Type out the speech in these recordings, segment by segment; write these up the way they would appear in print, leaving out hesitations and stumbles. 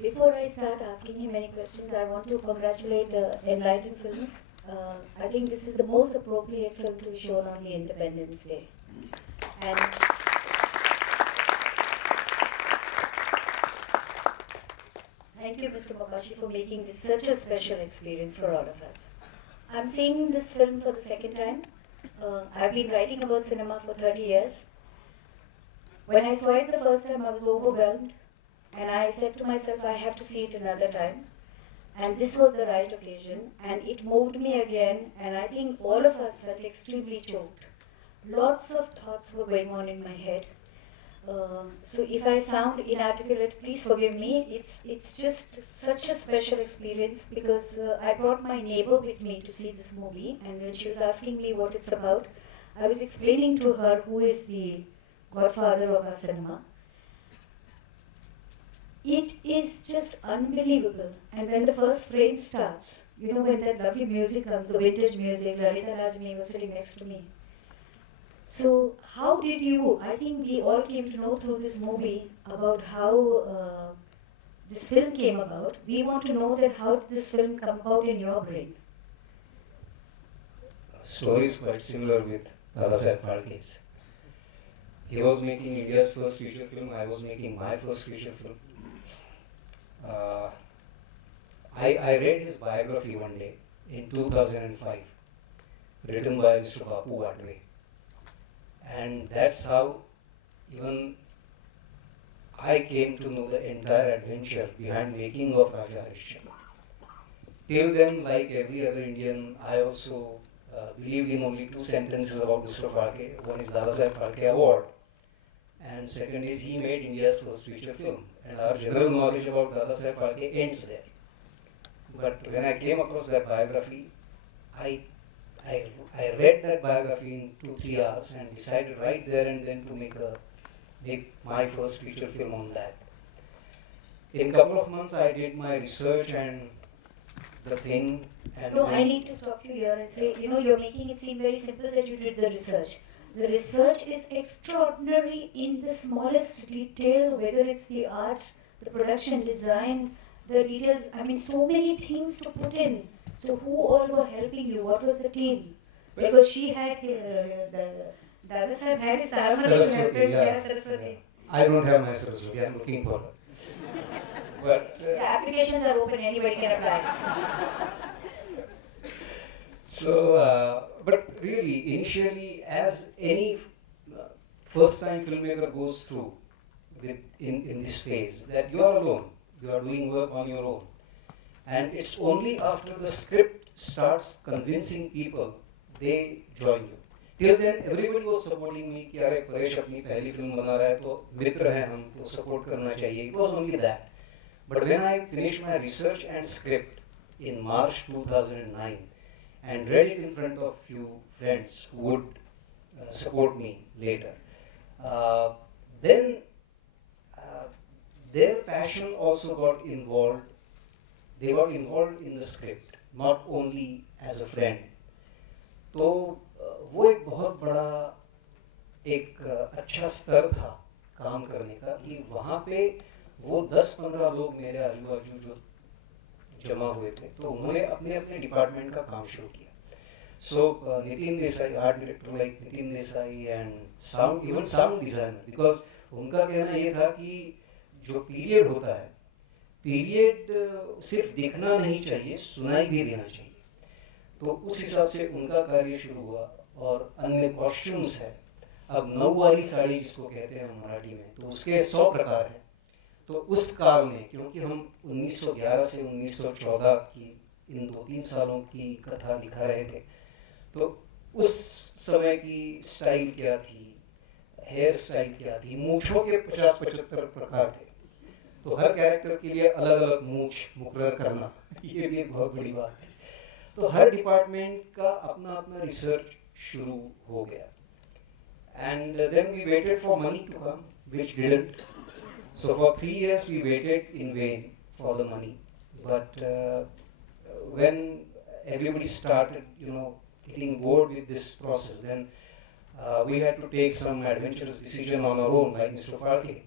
Before I start asking him any questions, I want to congratulate Enlighten Films. I think this is the most appropriate film to be shown on the Independence Day. And thank you, Mr. Mokashi, for making this such a special experience for all of us. I'm seeing this film for the second time. I've been writing about cinema for 30 years. When I saw it the first time, I was overwhelmed, and I said to myself, I have to see it another time. And this was the right occasion, and it moved me again, and I think all of us felt extremely choked. Lots of thoughts were going on in my head. So if I sound inarticulate, please forgive me. It's just such a special experience because I brought my neighbor with me to see this movie, and when she was asking me what it's about, I was explaining to her who is the godfather of our cinema. It is just unbelievable. And when the first frame starts, you know, when that lovely music comes, the vintage music, Lalita Rajmi was sitting next to me. So, how did you? I think we all came to know through this movie about how this film came about. We want to know that how did this film come about in your brain? Story is quite similar with Dalasaheb Phalke's. He was making India's first feature film. I was making my first feature film. I read his biography one day in 2005, written by Mr. Bapu Wadve. And that's how even I came to know the entire adventure behind making of Raja Harishchandra. Till then, like every other Indian, I also believed in only two sentences about Mr. Phalke. One is Dalasaheb Phalke Award, and second is he made India's first feature film. And our general knowledge about Dalasaheb Phalke ends there. But when I came across that biography, I, I read that biography in 2-3 hours and decided right there and then to make my first feature film on that. In a couple of months, I did my research and the thing. And no, I need to stop you here and say, you know, you're making it seem very simple that you did the research. The research is extraordinary in the smallest detail, whether it's the art, the production design, the details. I mean, so many things to put in. So, who all were helping you? What was the team? Because she had Dada Sahib had his Taramana to help him. Yeah, Saraswati. I don't have my Saraswati. I'm looking for her. But the applications are open. Anybody can apply. So, but really, initially, as any first-time filmmaker goes through in this phase, that you are alone, you are doing work on your own. And it's only after the script starts convincing people, they join you. Till then, everybody was supporting me, कि अरे परेश अपनी पहली film बना रहा है तो मित्र हैं हम तो support करना चाहिए. It was only that. But when I finished my research and script in March 2009 and read it in front of few friends who would support me later, then their passion also got involved. They got involved in the script, not only as a friend. तो वो एक बहुत बड़ा एक अच्छा स्तर था काम करने का कि वहाँ पे वो 10-15 लोग मेरे आजू बाजू जो जमा हुए थे तो उन्होंने अपने अपने डिपार्टमेंट का काम शुरू किया. So Nitin Desai, art director like Nitin Desai and even sound designer, because उनका कहना ये था कि जो पीरियड होता है, पीरियड सिर्फ देखना नहीं चाहिए, सुनाई भी देना चाहिए. तो उस हिसाब से उनका कार्य शुरू हुआ. और अन्य कॉस्ट्यूम्स है, अब नौवारी साड़ी जिसको कहते हैं मराठी में, तो उसके 100 प्रकार हैं. तो उस काल में, क्योंकि हम 1911 से 1914 की इन 2-3 सालों की कथा दिखा रहे थे, तो उस समय की स्टाइल क्या थी, हेयर स्टाइल क्या थी, मूछों के 50-75 प्रकार थे. तो हर कैरेक्टर के लिए अलग अलग मूछ मुकर्रर करना, ये भी एक बहुत बड़ी बात है. तो हर डिपार्टमेंट का अपना अपना रिसर्च शुरू हो गया. And then we waited for money to come, which didn't. So for 3 years we waited in vain for the money. But when everybody started, getting bored with this process, then we had to take some adventurous decision on our own, like Mr. Phalke.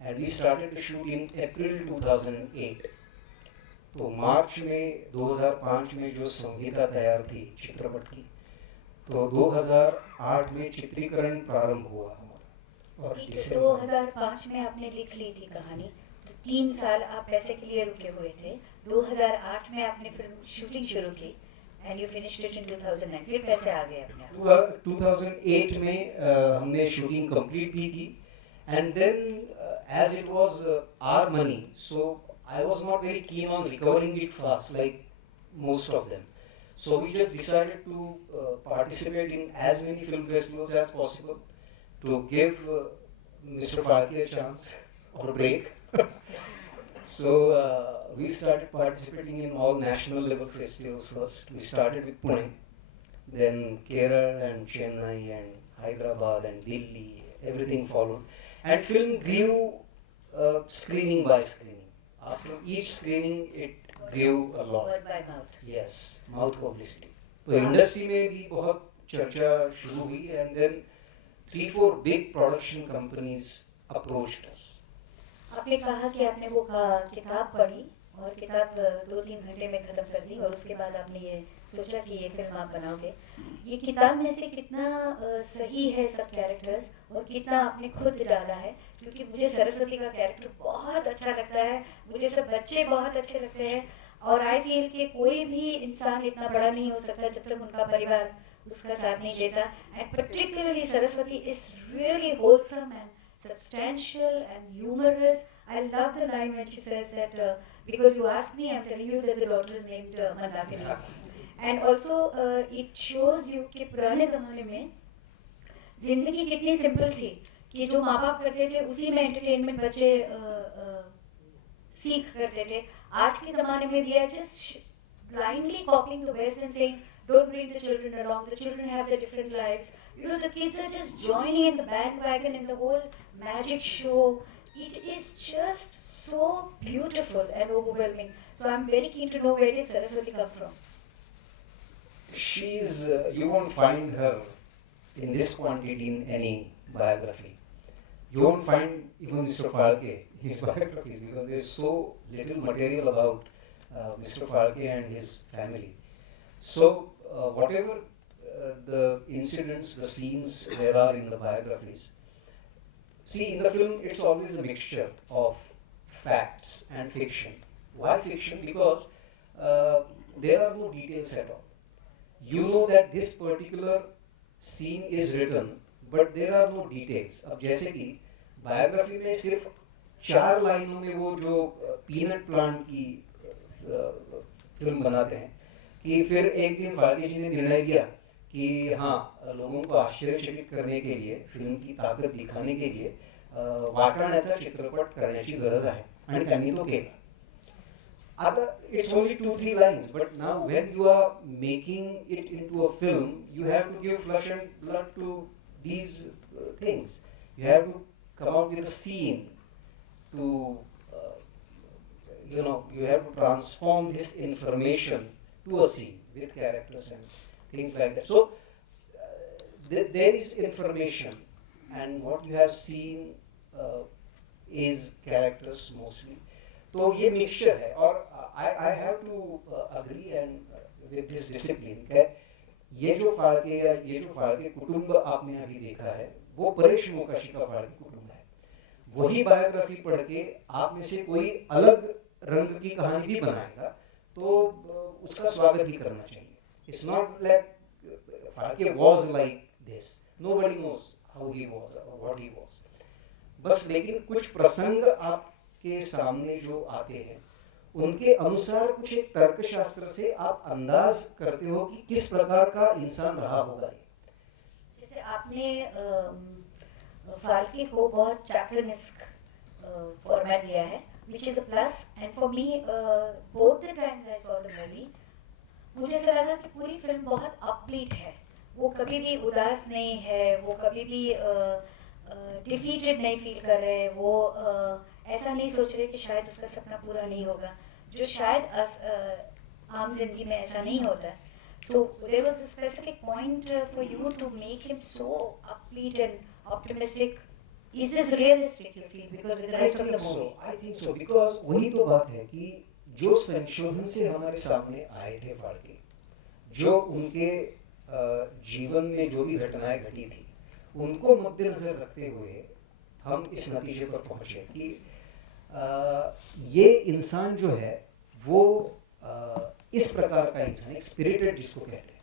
and we started to shoot in April 2008. तो मार्च में 2005 में जो संहिता तैयार थी चित्रपट की, तो 2008 में चित्रीकरण प्रारंभ हुआ हमारा। और 2005 में आपने लिख ली थी कहानी, तो 3 साल आप पैसे के लिए रुके हुए थे। 2008 में आपने फिल्म शूटिंग शुरू की and you finished it in 2009, फिर पैसे आ गए अपने आप। 2008 में हमने शूटिंग कंप्लीट भी की, and then as it was our money, so I was not very keen on recovering it fast like most of them. So we just decided to participate in as many film festivals as possible to give Mr. Farke a chance or a break. So we started participating in all national level festivals first. We started with Pune, then Kerala and Chennai and Hyderabad and Delhi, everything followed. And film grew screening by screening. After each screening, it grew a lot. Word by mouth. Yes, mouth publicity. तो industry में भी बहुत चर्चा शुरू हुई, and then 3-4 big production companies approached us. आपने कहा कि आपने वो किताब पढ़ी और किताब 2-3 घंटे में ख़त्म कर दी, और उसके बाद आपने ये सोचा कि ये फिल्म आप बनाओगे। ये किताब में से कितना सही है सब कैरेक्टर्स, और कितना आपने खुद डाला है? क्योंकि मुझे सरस्वती का कैरेक्टर बहुत अच्छा लगता है, मुझे सब बच्चे बहुत अच्छे लगते हैं, और आई फील कि कोई भी इंसान इतना बड़ा नहीं हो सकता जब तक उनका परिवार उसका साथ नहीं देता। And particularly Saraswati is really wholesome and substantial and humorous. I love the line when she says that because you asked me, I'm telling you that the daughter is named Mandakini. And also it shows you कि पुराने ज़माने में ज़िंदगी कितनी simple थी कि जो माँ बाप करते थे उसी में एंटरटेनमेंट बच्चे सीख करते थे। आज के ज़माने में we are just blindly copying the West and saying don't bring the children along, the children have their different lives. You know, the kids are just joining in the bandwagon in the whole magic show. It is just so beautiful and overwhelming. So I'm very keen to know, where did Saraswati come from? She's, you won't find her in this quantity in any biography. You won't find even Mr. Phalke, his biographies, because there's so little material about Mr. Phalke and his family. So whatever the incidents, the scenes there are in the biographies, see, in the film it's always a mixture of facts and fiction. Why fiction? Because there are no details at all. You know that this particular scene is written, but there are no details. अब जैसे कि biography में सिर्फ 4 लाइनों में वो जो peanut plant की फिल्म बनाते हैं, कि फिर एक दिन फाल्के जी ने निर्णय लिया कि हाँ, लोगों को आश्चर्यचकित करने के लिए, फिल्म की ताकत दिखाने के लिए वाटाण्याचा चित्रपट करण्याची गरज आहे, आणि त्यांनी तो केला. Other, it's only 2-3 lines, but now when you are making it into a film, you have to give flesh and blood to these things. You have to come out with a scene to, you have to transform this information to a scene with characters and things like that. So there is information, and what you have seen is characters mostly. तो ये mixture है, और I have to agree and with this discipline कि ये जो फाल्के कुटुंब आपने अभी देखा है, वो परेश मोकाशी का फाल्के कुटुंब है. वही बायोग्राफी पढ़ के आप में से कोई अलग रंग की कहानी भी बनाएगा तो उसका स्वागत ही करना चाहिए. It's not like Phalke was like this. Nobody knows how he was or what he was. बस लेकिन कुछ प्रसंग आपके सामने जो आते हैं, उनके अनुसार कुछ एक तर्कशास्त्र से आप अंदाज करते हो कि किस प्रकार का इंसान रहा होगा. जैसे आपने फाल्के को बहुत चैप्टरनिस्क फॉर्मेट दिया है, which is a plus, and for me both the times I saw the movie, मुझे ऐसा लगा कि पूरी फिल्म बहुत अपबीट है. वो कभी भी उदास नहीं है, वो कभी भी डिफीटेड नहीं फील कर रहे, वो ऐसा नहीं सोच रहे कि शायद उसका सपना पूरा नहीं होगा, जो शायद आम जिंदगी में ऐसा नहीं होता है. So there was a specific point for you to make him so upbeat and optimistic Is this realistic, you feel, because with the rest of the movie? I think so, because वही तो बात है कि जो संशोधन से हमारे सामने आए थे फाड़के, जो उनके जीवन में जो भी घटनाएं घटी थी, उनको मद्देनजर रखते हुए हम इस नतीजे पर पहुंचे कि ये इंसान जो है वो इस प्रकार का इंसान, एक स्पिरिटेड जिसको कहते हैं,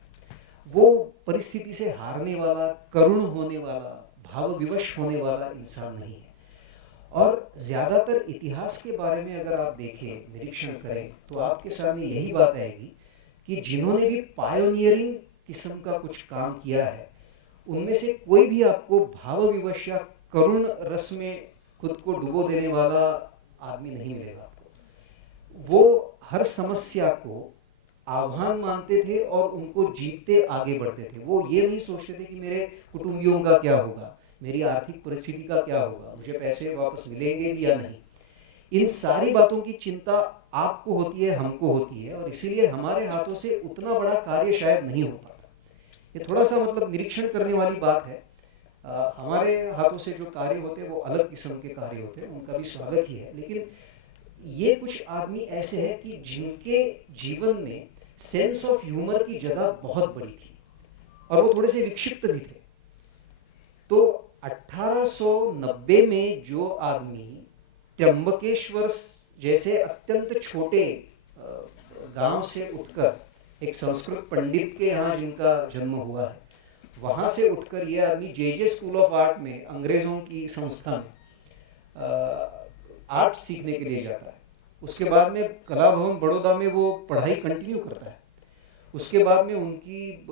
वो परिस्थिति से हारने वाला, करुण होने वाला, भाव विवश होने वाला इंसान नहीं है। और ज़्यादातर इतिहास के बारे में अगर आप देखें, निरीक्षण करें, तो आपके सामने यही बात आएगी कि जिन्होंने भी पायोनियरिंग किस्म का कुछ काम किया है, उनमें से कोई भी आपको भाव विवश या करुण रस में खुद को डुबो देने वाला आदमी नहीं मिलेगा आपको। वो हर समस्या को आह्वान मानते थे और उनको जीतते आगे बढ़ते थे। वो ये नहीं सोचते थे कि मेरे कुटुंबियों का क्या होगा, मेरी आर्थिक परिस्थिति का क्या होगा, मुझे पैसे वापस मिलेंगे भी या नहीं। इन सारी बातों की चिंता आपको होती है, हमको होती है, और इसीलिए हमारे हाथों से उतना बड़ा कार्य शायद नहीं हो पाता। ये थोड़ा सा मतलब निरीक्षण करने वाली बात है। हमारे हाथों से जो कार्य होते हैं वो अलग किस्म के कार्य होते हैं, उनका भी स्वागत ही है। लेकिन ये कुछ आदमी ऐसे हैं कि जिनके जीवन में सेंस ऑफ ह्यूमर की जगह बहुत बड़ी थी और वो थोड़े से विक्षिप्त भी थे। तो 1890 में जो आदमी त्र्यंबकेश्वर जैसे अत्यंत छोटे गांव से उठकर, एक संस्कृत पंडित के यहाँ जिनका जन्म हुआ है, वहाँ से उठकर ये आदमी जे स्कूल ऑफ आर्ट में, अंग्रेज़ों की संस्था में आर्ट सीखने के लिए जाता है। उसके बाद में कला भवन बड़ौदा में वो पढ़ाई कंटिन्यू करता है। उसके बाद में उनकी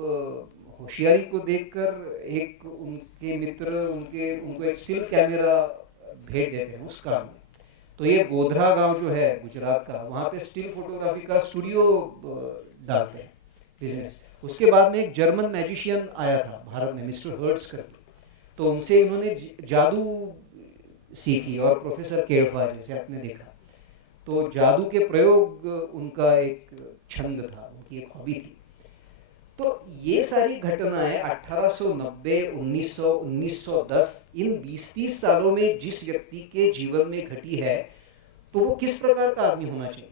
होशियारी को देखकर एक उनके मित्र उनको एक स्टिल कैमरा भेंट देते हैं उस काम में। तो ये गोधरा गांव जो है गुजरात का, वहाँ पे स्टिल फोटोग्राफी का स्टूडियो डालते हैं बिजनेस। उसके बाद में एक जर्मन मैजिशियन आया था भारत में, मिस्टर हर्ट्स करके, तो उनसे इन्होंने जादू सीखी, और प्रोफेसर केरफा जैसे आपने देखा, तो जादू के प्रयोग उनका एक छंद था, उनकी एक हॉबी थी। तो ये सारी घटनाएं 1890, 1900, 1910, इन 20-30 सालों में जिस व्यक्ति के जीवन में घटी है, तो वो किस प्रकार का आदमी होना चाहिए।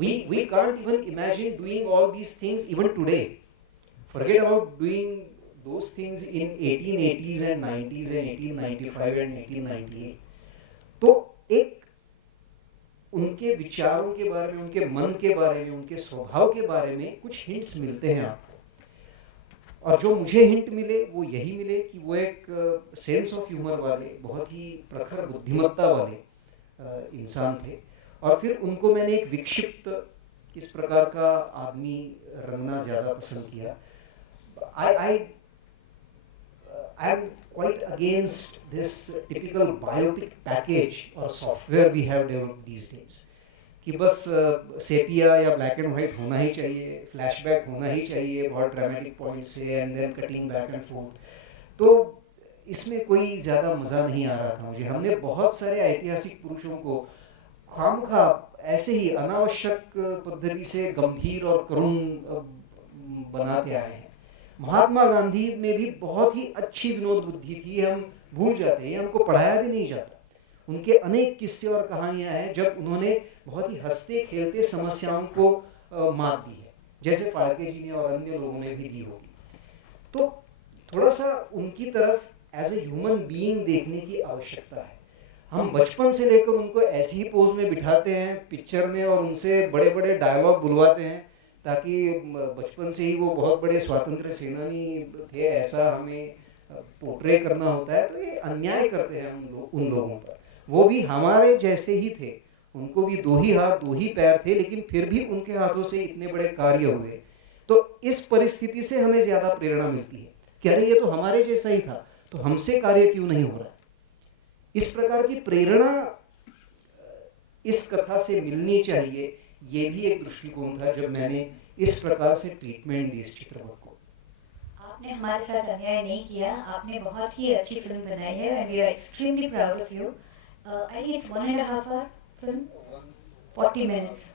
We can't even imagine doing all these things even today. Forget about doing those things in 1880s and 90s and 1895 and 1898. तो एक उनके विचारों के बारे में, उनके मन के बारे में, उनके स्वभाव के बारे में कुछ हिंट्स मिलते हैं आपको। और जो मुझे हिंट मिले वो यही मिले कि वो एक सेंस ऑफ ह्यूमर वाले, बहुत ही प्रखर बुद्धिमत्ता वाले इंसान थे। और फिर उनको मैंने एक विक्षिप्त किस प्रकार का आदमी रंगना ज़्यादा पसंद किया। I am quite against this typical biopic package or software we have developed these days, कि बस सेपिया या ब्लैक एंड वाइट होना ही चाहिए, फ्लैशबैक होना ही चाहिए बहुत ड्रामेटिक पॉइंट से, and then cutting back and forth. तो इसमें कोई ज़्यादा मज़ा नहीं आ रहा था मुझे। हमने बहुत सारे ऐतिहासिक पुरुषों को खामखा ऐसे ही अनावश्यक पद्धति से गंभीर और करुण बनाते आए हैं। महात्मा गांधी में भी बहुत ही अच्छी विनोद बुद्धि थी, हम भूल जाते हैं, हमको पढ़ाया भी नहीं जाता। उनके अनेक किस्से और कहानियां हैं जब उन्होंने बहुत ही हंसते खेलते समस्याओं को मात दी है, जैसे फाड़के जी ने और अन्य लोगों ने भी दी होगी। तो थोड़ा सा उनकी तरफ एज ए ह्यूमन बीइंग देखने की आवश्यकता है। हम बचपन से लेकर उनको ऐसी ही पोज में बिठाते हैं पिक्चर में, और उनसे बड़े बड़े डायलॉग बुलवाते हैं ताकि बचपन से ही वो बहुत बड़े स्वतंत्र सेनानी थे, ऐसा हमें पोर्ट्रे करना होता है। तो ये अन्याय करते हैं उन लोगों पर। वो भी हमारे जैसे ही थे, उनको भी दो ही हाथ दो ही पैर थे, लेकिन फिर भी उनके हाथों से इतने बड़े कार्य हुए। तो इस परिस्थिति से हमें ज़्यादा प्रेरणा मिलती है कि अरे ये तो हमारे जैसा ही था, तो हमसे कार्य क्यों नहीं हो रहा। इस प्रकार की प्रेरणा इस कथा से मिलनी चाहिए, ये भी एक दृष्टिकोण था जब मैंने इस प्रकार से ट्रीटमेंट दी इस चित्रपट को। आपने हमारे साथ अन्याय नहीं किया, आपने बहुत ही अच्छी फिल्म बनाई है, and we are extremely proud of you. I think it's 1.5 hour film, 40 minutes.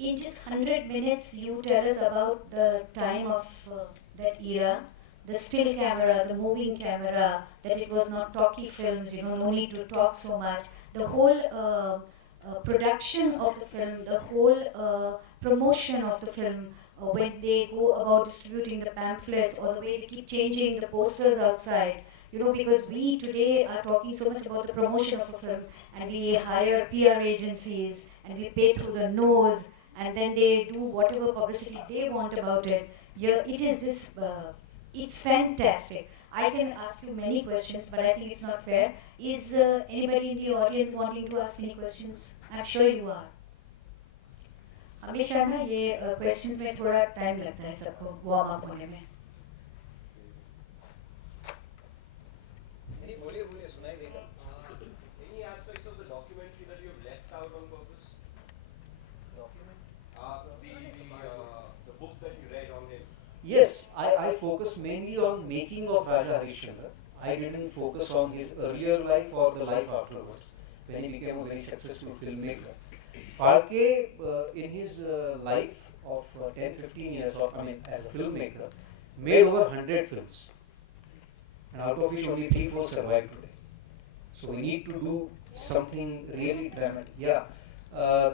In just 100 minutes, you tell us about the time of that era, the still camera, the moving camera, that it was not talkie films, no need to talk so much. The whole production of the film, the whole promotion of the film, when they go about distributing the pamphlets or the way they keep changing the posters outside, because we today are talking so much about the promotion of a film, and we hire PR agencies and we pay through the nose, and then they do whatever publicity they want about it. Yeah, it is this. It's fantastic. I can ask you many questions, but I think it's not fair. Is anybody in the audience wanting to ask any questions? I'm sure you are. हमेशा ना ये questions में थोड़ा time लगता है सबको warm up होने में. नहीं बोलिए बोलिए सुनाई देगा. Any aspects of the documentary that you have left out on purpose? Document? The book that you read on him. Yes, I focused mainly on making of Raja Harishchandra. I didn't focus on his earlier life or the life afterwards, when he became a very successful filmmaker. Phalke, in his life of 10-15 years, as a filmmaker, made over 100 films, and out of which only 3-4 survive today. So we need to do something really dramatic. Yeah,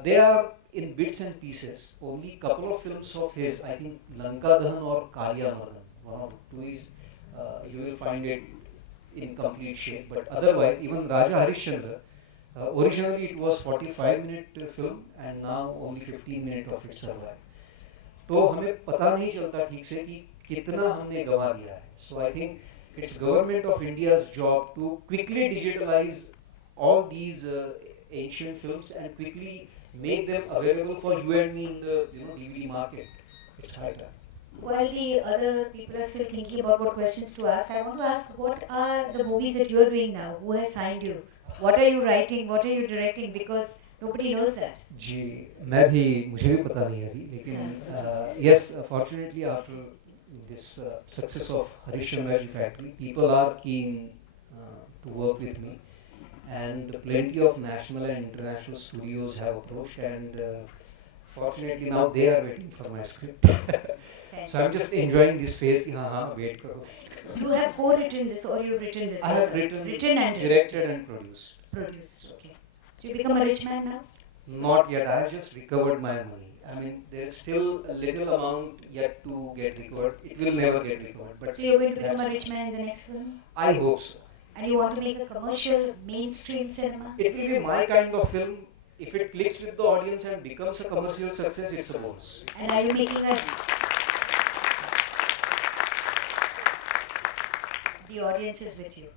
they are in bits and pieces. Only couple of films of his, I think Lanka Dahan or Kaliya Mardan, one of the two is, you will find it in complete shape. But otherwise, even Raja Harishchandra, originally it was 45-minute film and now only 15 minutes of it survive. तो हमें पता नहीं चलता ठीक से कि कितना हमने गंवा दिया है. So I think it's government of India's job to quickly digitalize all these ancient films and quickly make them available for you and me in the DVD market. It's high time. While the other people are still thinking about what questions to ask, I want to ask, what are the movies that you are doing now? Who has signed you? What are you writing? What are you directing? Because nobody knows that. जी मुझे भी पता नहीं अभी, लेकिन yes, fortunately after this success of Harishchandra Factory, people are keen to work with me, and plenty of national and international studios have approached, and fortunately now they are waiting for my script. So I'm just enjoying this phase. Wait karo. You have co-written this, or you've written this? I have written and directed and produced. Produced, okay. So you become a rich man now? Not yet. I have just recovered my money. I mean, there's still a little amount yet to get recovered. It will never get recovered. But so you're going to become a rich man in the next film? I hope so. And you want to make a commercial, mainstream cinema? It will be my kind of film. If it clicks with the audience and becomes a commercial success, it's a bonus. And are you making a... The audience is with you.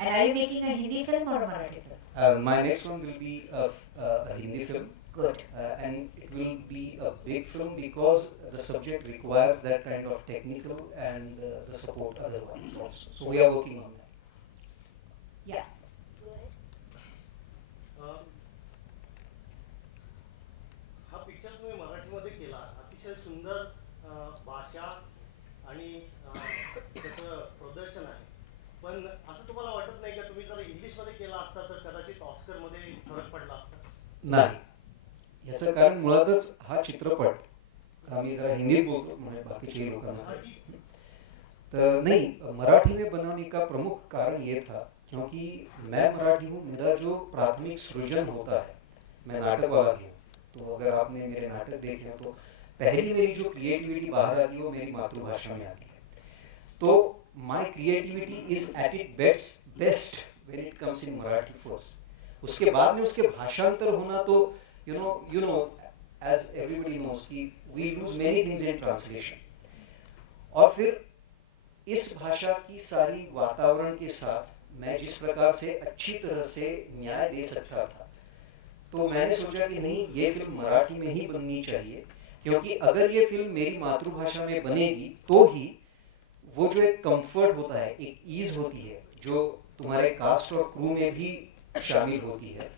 And are you making a Hindi film or a Marathi film? My next one will be a Hindi film. Good. And it will be a big film because the subject requires that kind of technical and the support otherwise also. So we are working on that. Yeah. हा picture तुम्ही मराठीमध्ये केला, अतिशय सुंदर भाषा आणि त्याचं प्रदर्शन आहे. पण असं तुम्हाला वाटत नाही का तुम्ही जर इंग्लिशमध्ये केला असता तर कदाचित ऑस्करमध्ये फरक पडला असता? नाही. याचं कारण मुळातच हा चित्रपट आम्ही जरा हिंदीत बोलतो म्हणजे बाकीचे लोकांना तो नहीं, मराठी में बनाने का प्रमुख कारण ये था क्योंकि मैं मराठी हूँ. मेरा जो प्राथमिक सृजन होता है, मैं नाटक वाला भी हूँ, तो अगर आपने मेरे नाटक देखे हो तो पहली मेरी जो क्रिएटिविटी बाहर आती है वो मेरी मातृभाषा में आती है. तो my creativity is at it best when it comes in Marathi first. उसके बाद में उसके भाषांतर होना तो you know as everybody knows कि we lose many things in translation. और फिर इस भाषा की सारी वातावरण के साथ मैं जिस प्रकार से अच्छी तरह से न्याय दे सकता था, तो मैंने सोचा कि नहीं, ये फिल्म मराठी में ही बननी चाहिए, क्योंकि अगर ये फिल्म मेरी मातृभाषा में बनेगी तो ही वो जो एक कंफर्ट होता है, एक ईज होती है जो तुम्हारे कास्ट और क्रू में भी शामिल होती है,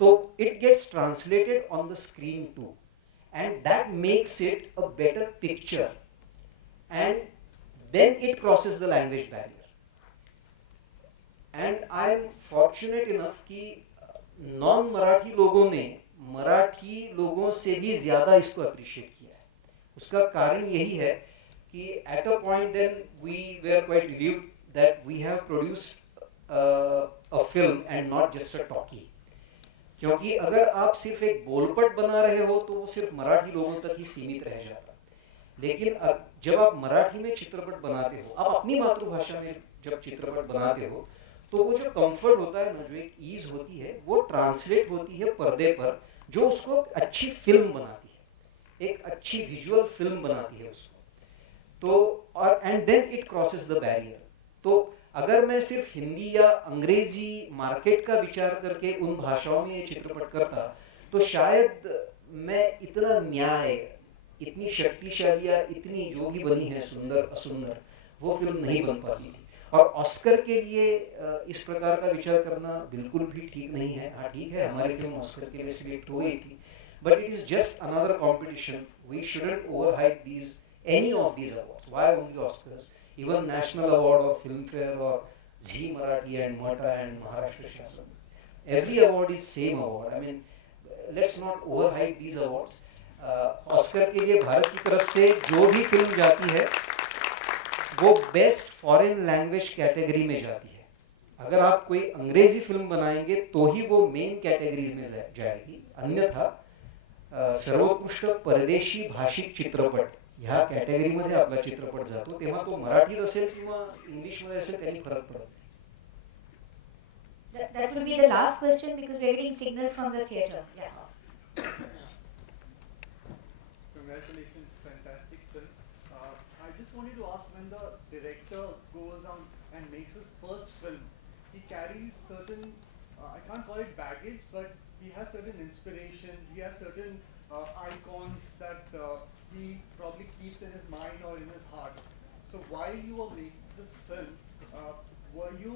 तो it gets translated on the screen too, and that makes it a better picture, and then it crosses the language barrier. And I am fortunate enough कि नॉन मराठी लोगों ने मराठी लोगों से भी ज़्यादा इसको अप्रिशिएट किया है. उसका कारण यही है कि at a point then we were quite relieved that we have produced a film and not just a talkie. क्योंकि अगर आप सिर्फ एक बोलपट बना रहे हो तो वो सिर्फ मराठी लोगों तक ही सीमित रह जाता। लेकिन जब आप मराठी में चित्रपट बनाते हो, आप अपनी मातृभाषा में जब चित्रपट बनाते हो, तो वो जो कंफर्ट होता है ना, जो एक ईज होती है, वो ट्रांसलेट होती है पर्दे पर, जो उसको अच्छी फिल्म बनाती है, एक अच्छी विजुअल फिल्म बनाती है उसको। तो और and then it crosses the barrier. तो अगर मैं सिर्फ हिंदी या अंग्रेजी मार्केट का विचार करके उन भाषाओं में ये चित्रपट करता, तो शायद मैं इतना न्याय, इतनी शक्तिशाली या इतनी जो भी बनी है सुंदर असुंदर, वो फिल्म नहीं बन पाती थी। और ऑस्कर के लिए इस प्रकार का विचार करना बिल्कुल भी ठीक नहीं है। हाँ ठीक है, हमारी फिल्म ऑस्कर के लिए सिलेक्ट हो गई थी, but it is just another competition. We shouldn't overhype these any of these awards. Why only Oscars? Even National Award or Filmfare or Zee Marathi and Mata and Maharashtra Shasam. Every award is same award. I mean, let's not overhype these awards. Oscar के लिए भारत की तरफ से जो भी film जाती है वो बेस्ट फॉरेन लैंग्वेज कैटेगरी में जाती है। अगर आप कोई अंग्रेजी फिल्म बनाएंगे तो ही वो मेन कैटेगरी में जाएगी, अन्यथा सर्वोत्कृष्ट परदेशी भाषिक चित्रपट ह्या कॅटेगरीमध्ये आपला चित्रपट जातो, तेव्हा तो मराठीत असेल किंवा इंग्लिशमध्ये असेल काही फरक पडत नाही. That will be the last question because we are getting signals from the theatre. Yeah. Congratulations, fantastic film. I just wanted to ask, when the director goes on and makes his first film, he carries certain, I can't call it baggage, but he has certain inspirations, he has certain icons that he probably keeps in his mind or in his heart. So while you were making this film, were you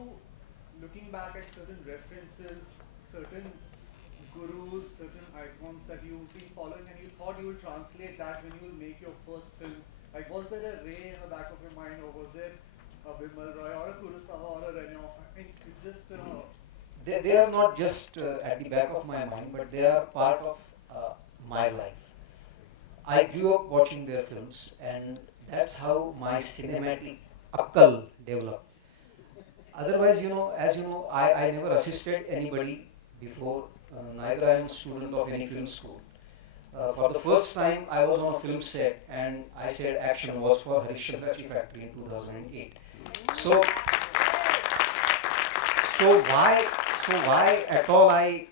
looking back at certain references, certain gurus, certain icons that you've been following, and you thought you would translate that when you will make your first film? Like, was there a Ray in the back of your mind, or was there a Bimal Roy or a Kurosawa or a Renoir? I mean, it just they are not just at the back of my mind, but they are part of my life. I grew up watching their films, and that's how my cinematic akal developed. Otherwise, as you know, I never assisted anybody before, neither I am a student of any film school. For the first time, I was on a film set, and I said action was for Harishchandrachi Factory in 2008. So why at all I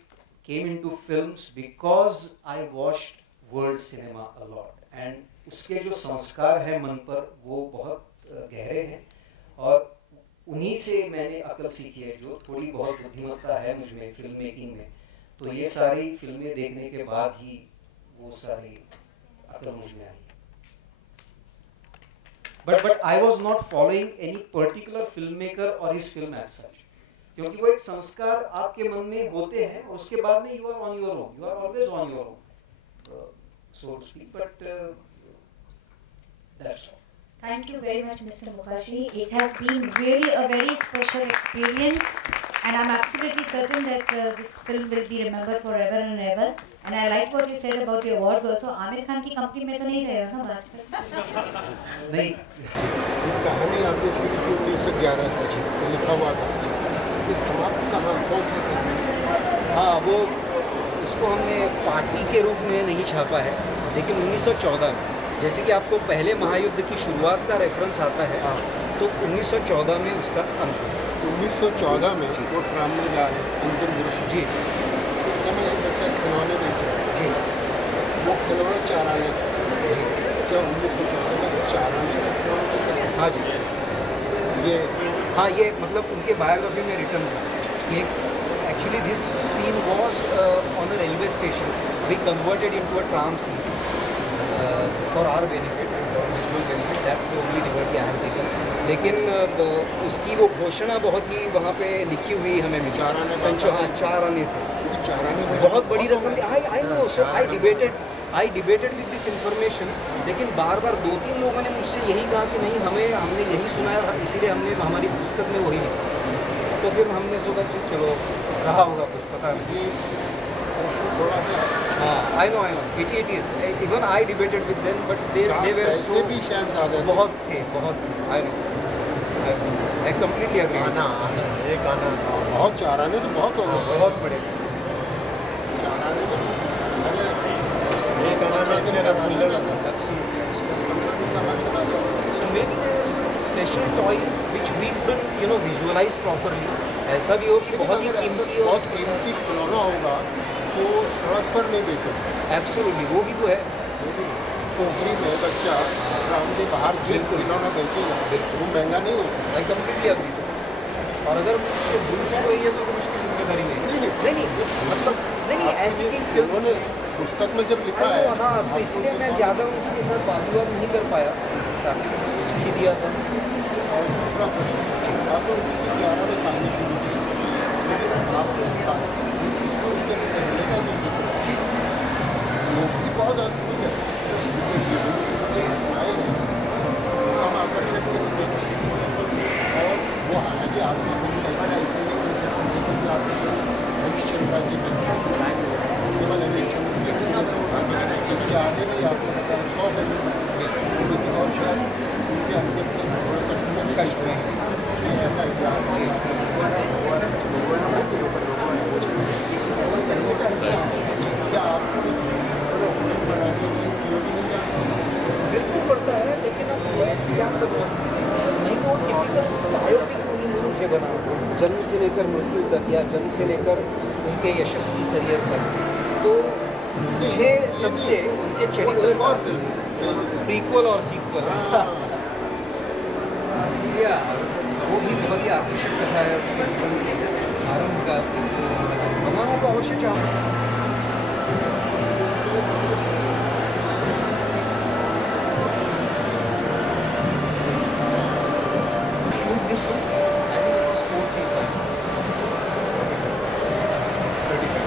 came into films? Because I watched world cinema a lot, and उसके जो संस्कार है मन पर वो बहुत गहरे हैं, और उन्हीं से मैंने अकल सीखी है, जो थोड़ी बहुत बुद्धिमत्ता है मुझमें फिल्म मेकिंग में। तो ये सारी फिल्में देखने के बाद ही वो सारी अकल मुझमें आई। But I was not following any particular film maker और हिज फिल्म एज सच, क्योंकि वो एक संस्कार आपके मन में होते हैं, और उसके बाद में you are on your own, you are always on your own, so to speak, but that's all. Thank you very much, Mr. Mukherjee. It has been really a very special experience, and I'm absolutely certain that this film will be remembered forever and ever. And I liked what you said about the awards also. Aamir Khan की company में तो नहीं रहे हो ना बात? नहीं, ये कहानी आपने शुरू की 1911 से, लिखा हुआ था, ये समाप्त कहाँ, कौन सा समय? हाँ, वो उसको हमने पार्टी के रूप में नहीं छापा है, लेकिन 1914 में, जैसे कि आपको पहले महायुद्ध की शुरुआत का रेफरेंस आता है, तो 1914 में उसका अंत हुआ। 1914 में वो ट्राम में जा रहे हैं, अंतिम दृश्य जी, उस समय एक बच्चा खिलौने बेच रहा है जी, वो खिलौने 4 आने का जी, जब 1914 में 4 आने का खिलौने, हाँ जी, ये मतलब उनके बायोग्राफी में रिटर्न था। ये actually this scene was on a railway station. We converted into a tram scene for our benefit and for visual benefit. That's the only liberty I have taken. लेकिन उसकी वो घोषणा बहुत ही वहाँ पे लिखी हुई हमें मिली। 4 आने थे, 4 आने बहुत बड़ी रकम थी। I know, so I debated with this information, लेकिन बार 2-3 लोगों ने मुझसे यही कहा कि नहीं, हमने यही सुना है, इसीलिए हमने हमारी पुस्तक में वही लिखा। तो फिर हमने सोचा चलो रहा होगा कुछ, पता नहीं। थोड़ा सा I know. It is. Even I debated with them, but they were पैसे so भी शायद ज़्यादा थे। बहुत थे. I know. I completely agree. आना एक आना बहुत चार आने तो बहुत हो गए। बहुत बड़े. चार आने तो एक आना में इतने रसगुल्ले लगा। Absolutely. 10-15 दिन का राशन आ जाता। So maybe there were some special toys which we couldn't, visualize properly. ऐसा भी हो कि बहुत ही कीमती और बहुत कीमती खिलौना होगा तो सड़क पर नहीं बेचेगा। एब्सोल्युटली वो भी तो है. टोकरी में बच्चा ग्राउंड के बाहर जो बिल्कुल। खिलौना बेचेगा वो महंगा नहीं हो सकता। I completely agree sir. और अगर मुझसे बुलशिट हुई है तो फिर उसकी जिम्मेदारी नहीं. मतलब नहीं ऐसे कि क्यों. उन्होंने पुस्तक में जब लिखा है हाँ, तो इसलिए मैं ज़्यादा उनके साथ वाद विवाद नहीं कर पाया, ताकि लिख ही दिया था. और दूसरा प्रश्न आप लोग 1911 में कहानी शुरू की लेकिन आप इसको उससे पहले का जो जिक्र वो भी बहुत अद्भुत है। आए हैं कम आकर्षक नहीं होंगे और वो हालांकि आपकी फिल्म ऐसे नहीं बन सकती क्योंकि आपकी हरिश्चंद्र जी फिल्म केवल हरिश्चंद्र की फिल्म होगा इसके आगे भी आपको पता है 100 फिल्म किसी और शायद उनके अंतिम तक थोड़ा कष्ट में ऐसा इतिहास पहले का हिस्सा क्या आपको बनाने में उपयोगी नहीं जाता? बिल्कुल पड़ता है, लेकिन अब क्या करूँ, नहीं तो टिपिकल बायोपिक नहीं मुझे बनाना था, जन्म से लेकर मृत्यु तक या जन्म से लेकर उनके यशस्वी करियर तक. तो मुझे सबसे उनके चरित्र का और फिल्म प्रीक्वल और सीक्वल या वो भी बहुत ही आकर्षक कथा है उसके जीवन के आरंभ का बनाना तो अवश्य चाहूँगा. Shoot this one, I think it was 435. 35.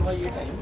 हुआ ये time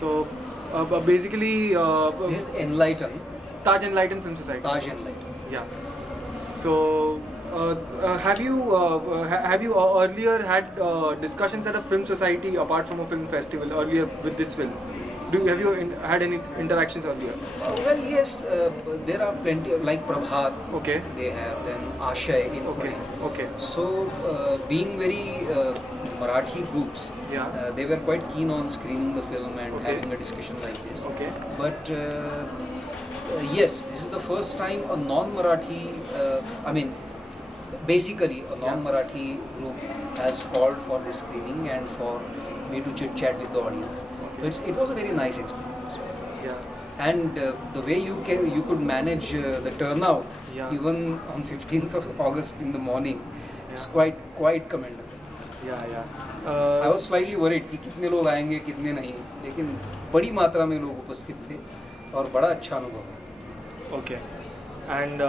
So basically, This Enlighten, Taj Enlighten Film Society. Taj Enlighten. Yeah. So have you earlier had discussions at a film society apart from a film festival earlier with this film? Have you had any interactions earlier? Well, yes, there are plenty of, like Prabhat, Okay. they have, then Ashay in Okay. Pune. Okay. So, being very Marathi groups, Yeah. they were quite keen on screening the film and Okay. having a discussion like this. Okay. But yes, this is the first time a non-Marathi, basically a non-Marathi group has called for this screening and for me to chit-chat with the audience. So it was a very nice experience. Yeah. And the way you could manage the turnout, Yeah. even on 15th of August in the morning, it's Yeah. quite commendable. Yeah. I was slightly worried कि कितने लोग आएंगे कितने नहीं, लेकिन बड़ी मात्रा में लोग उपस्थित थे और बड़ा अच्छा अनुभव। Okay. And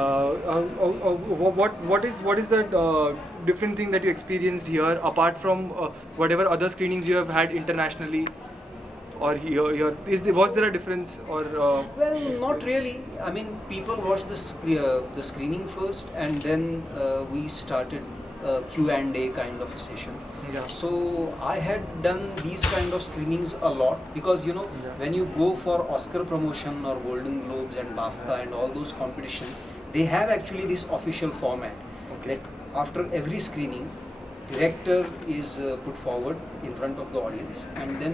what is the different thing that you experienced here apart from whatever other screenings you have had internationally, or here was there a difference or? Well, not really. I mean, people watched the screening first, and then we started a Q&A kind of a session. Yeah. So I had done these kind of screenings a lot because Yeah. when you go for Oscar promotion or Golden Globes and BAFTA and all those competition, they have actually this official format Okay. that after every screening, director is put forward in front of the audience and then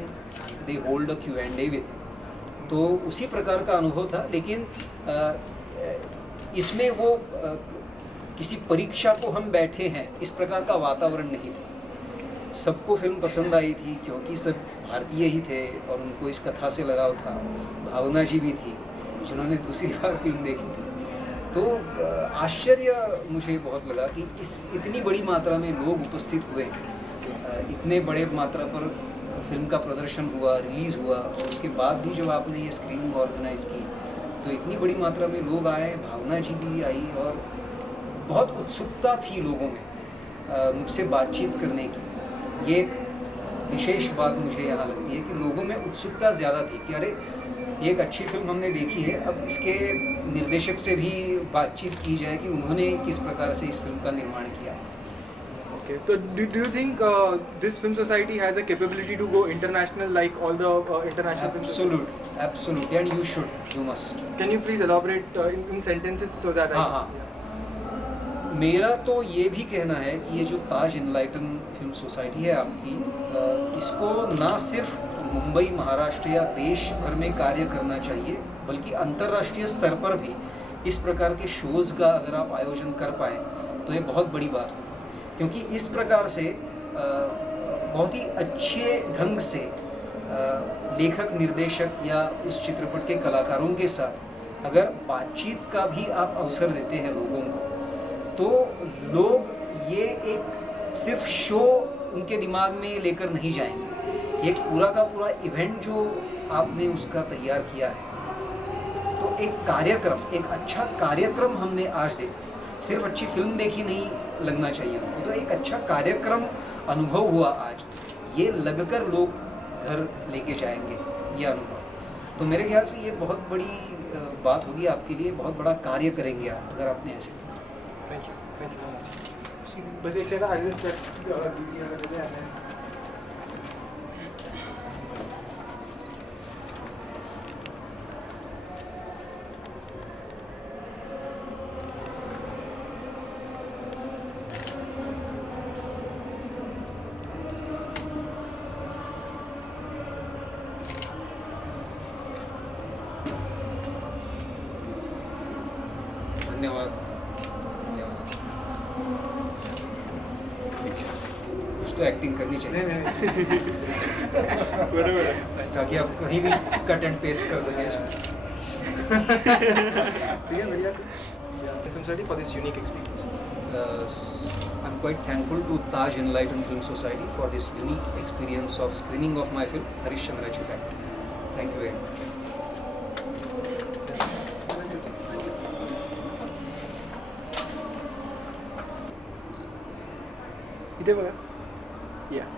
they hold a Q&A with him. तो उसी प्रकार का अनुभव था, लेकिन इसमें वो किसी परीक्षा को हम बैठे हैं इस प्रकार का वातावरण नहीं था। सबको फिल्म पसंद आई थी क्योंकि सब भारतीय ही थे और उनको इस कथा से लगाव था। भावना जी भी थी जिन्होंने दूसरी बार फिल्म देखी थी। तो आश्चर्य मुझे बहुत लगा कि इतनी बड़ी मात्रा में लोग उपस्थित हुए, इतने बड़े मात्रा पर फिल्म का प्रदर्शन हुआ, रिलीज़ हुआ और उसके बाद भी जब आपने ये स्क्रीनिंग ऑर्गेनाइज़ की तो इतनी बड़ी मात्रा में लोग आए, भावना जी भी आई और बहुत उत्सुकता थी लोगों में मुझसे बातचीत करने की। ये एक विशेष बात मुझे यहाँ लगती है कि लोगों में उत्सुकता ज़्यादा थी कि अरे ये एक अच्छी फिल्म हमने देखी है, अब इसके निर्देशक से भी बातचीत की जाए कि उन्होंने किस प्रकार से इस फिल्म का निर्माण किया है। Okay. So do you think this film society has a capability to go international like all the international film societies? Absolutely, and you must. Can you please elaborate in sentences so that हाँ। मेरा तो ये भी कहना है कि ये जो ताज इनलाइटन फिल्म सोसाइटी है आपकी, इसको ना सिर्फ मुंबई, महाराष्ट्र या देश भर में कार्य करना चाहिए, बल्कि अंतर्राष्ट्रीय स्तर पर भी इस प्रकार के शोज़ का अगर आप आयोजन कर पाएँ तो ये बहुत बड़ी बात होगी। क्योंकि इस प्रकार से बहुत ही अच्छे ढंग से लेखक, निर्देशक या उस चित्रपट के कलाकारों के साथ अगर बातचीत का भी आप अवसर देते हैं लोगों को, तो लोग ये एक सिर्फ शो उनके दिमाग में लेकर नहीं जाएंगे। एक पूरा का पूरा इवेंट जो आपने उसका तैयार किया है, तो एक कार्यक्रम, एक अच्छा कार्यक्रम हमने आज देखा। सिर्फ अच्छी फिल्म देखी नहीं लगना चाहिए उनको, तो एक अच्छा कार्यक्रम अनुभव हुआ आज, ये लगकर लोग घर लेके जाएंगे ये अनुभव। तो मेरे ख्याल से ये बहुत बड़ी बात होगी आपके लिए, बहुत बड़ा कार्य करेंगे आप अगर आपने ऐसे किया। Thank you so much. बस एक सेकंड, I just let धन्यवाद। कुछ तो एक्टिंग करनी चाहिए बरोबर ताकि आप कहीं भी कट एंड पेस्ट कर सकें इसमें। बढ़िया film study for this unique experience. I'm quite thankful to Taj Enlightened Film Society for this unique experience of screening of my film Harishchandra's Effect. Thank you very much. इथे बघा. Yeah.